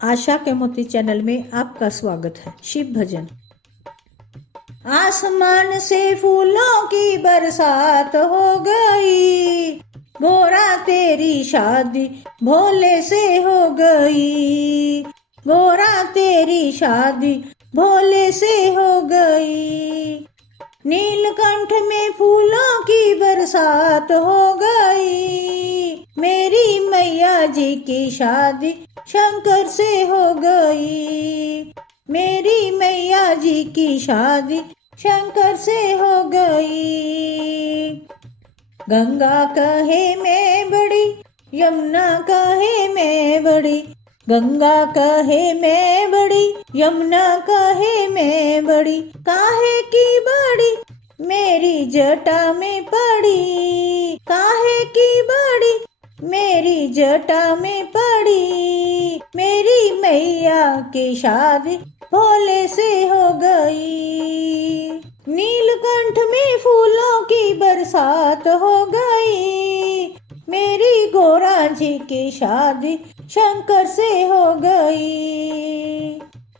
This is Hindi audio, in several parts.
आशा के मोती चैनल में आपका स्वागत है। शिव भजन। आसमान से फूलों की बरसात हो गई, गोरा तेरी शादी भोले से हो गई, गोरा तेरी शादी भोले से हो गई। नीलकंठ में फूलों की बरसात हो गई, मेरी मैया जी की शादी शंकर से हो गई, मेरी मैया जी की शादी शंकर से हो गई। गंगा कहे मैं बड़ी, यमुना कहे मैं बड़ी, गंगा कहे मैं बड़ी, यमुना कहे मैं बड़ी, काहे की बड़ी मेरी जटा में पड़ी, काहे की बड़ी मेरी जटा में पड़ी, मेरी मैया की शादी भोले से हो गई। नीलकंठ में फूलों की बरसात हो गई, मेरी गोरा जी की शादी शंकर से हो गई,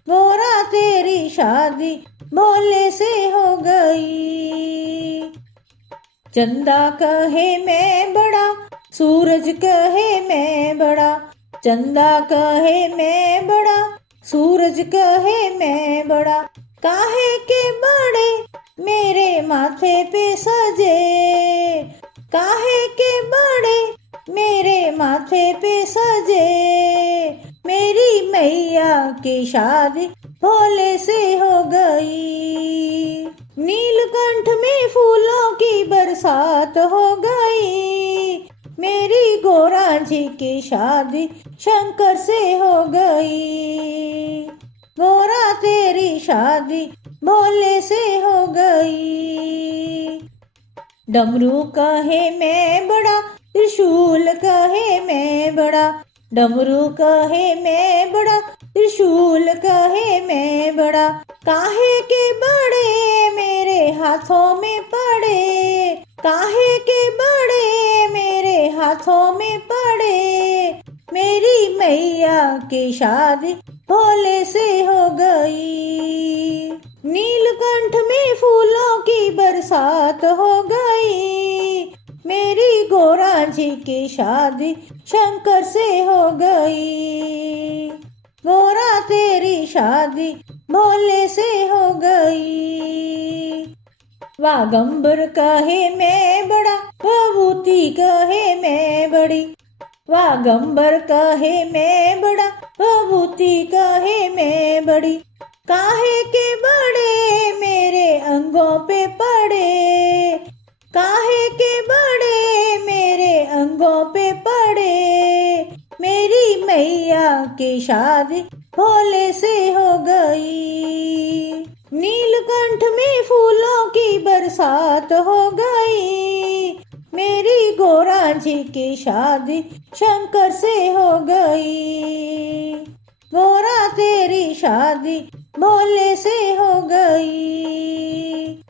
गोरा तेरी शादी भोले से हो गई। चंदा कहे मैं बड़ा, सूरज कहे मैं बड़ा, चंदा कहे मैं बड़ा, सूरज कहे मैं बड़ा, काहे के बड़े मेरे माथे पे सजे, काहे के बड़े मेरे माथे पे सजे, मेरी मैया की शादी भोले से हो गई। नीलकंठ में फूलों की बरसात हो गई, मेरी गोरा जी की शादी शंकर से हो गई, गोरा तेरी शादी भोले से हो गई। डमरू कहे मैं बड़ा, त्रिशूल कहे मैं बड़ा, डमरू कहे मैं बड़ा, त्रिशूल कहे मैं बड़ा, काहे के बड़े मेरे हाथों में पड़े, काहे के बड़े मेरे हाथों में पड़े, मेरी मैया की शादी भोले से हो गई। नीलकंठ में फूलों की बरसात हो गई, मेरी गोरा जी की शादी शंकर से हो गई, गोरा तेरी शादी भोले से हो गई। वागंबर कहे मैं बड़ा, भभूति कहे मैं बड़ी, वागंबर कहे मैं बड़ा, भभूति कहे मैं बड़ी, काहे के बड़े मेरे अंगों पे पड़े, काहे के बड़े मेरे अंगों पे पड़े, मेरी मैया की शादी भोले से हो गई। नीलकंठ में फूलों की बरसात हो गई, मेरी गोरा जी की शादी शंकर से हो गई, गोरा तेरी शादी भोले से हो गई।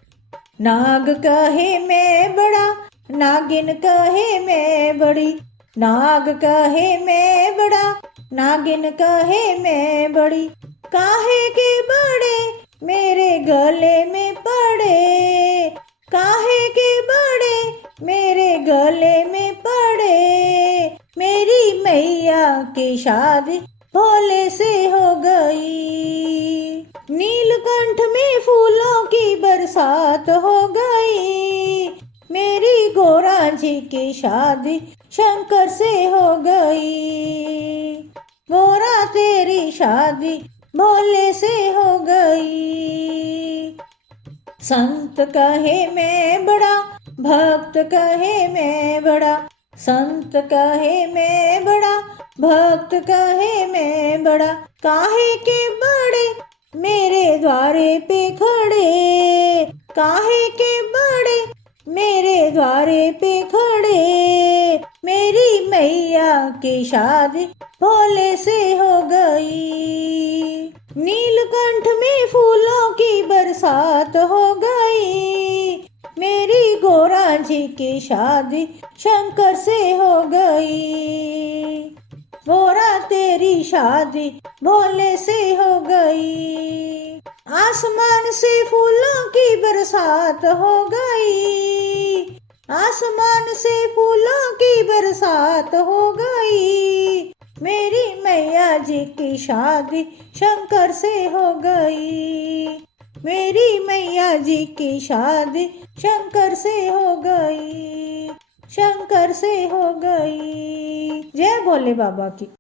नाग कहे मैं बड़ा, नागिन कहे मैं बड़ी, नाग कहे मैं बड़ा, नागिन कहे मैं बड़ी, काहे के बड़े मेरे गले में पड़े, काहे के बड़े मेरे गले में पड़े, मेरी मैया की शादी भोले से हो गई। नीलकंठ में फूलों की बरसात हो गई, मेरी गोरा जी की शादी शंकर से हो गई, गोरा तेरी शादी भोले से हो गई। संत कहे मैं बड़ा, भक्त कहे मैं बड़ा, संत कहे मैं बड़ा, भक्त कहे मैं बड़ा, काहे के बड़े मेरे द्वारे पे खड़े, काहे के बड़े मेरे द्वारे पे खड़े, मेरी मैया की शादी भोले से हो गई। नीलकंठ में फूलों की बरसात हो गई, मेरी गोरा जी की शादी शंकर से हो गई, गोरा तेरी शादी भोले से हो गई। आसमान से फूलों की बरसात हो गई, आसमान से फूलों की बरसात हो गई। मेरी मैया जी की शादी शंकर से हो गई, मेरी मैया जी की शादी शंकर से हो गई, शंकर से हो गई। जय भोले बाबा की।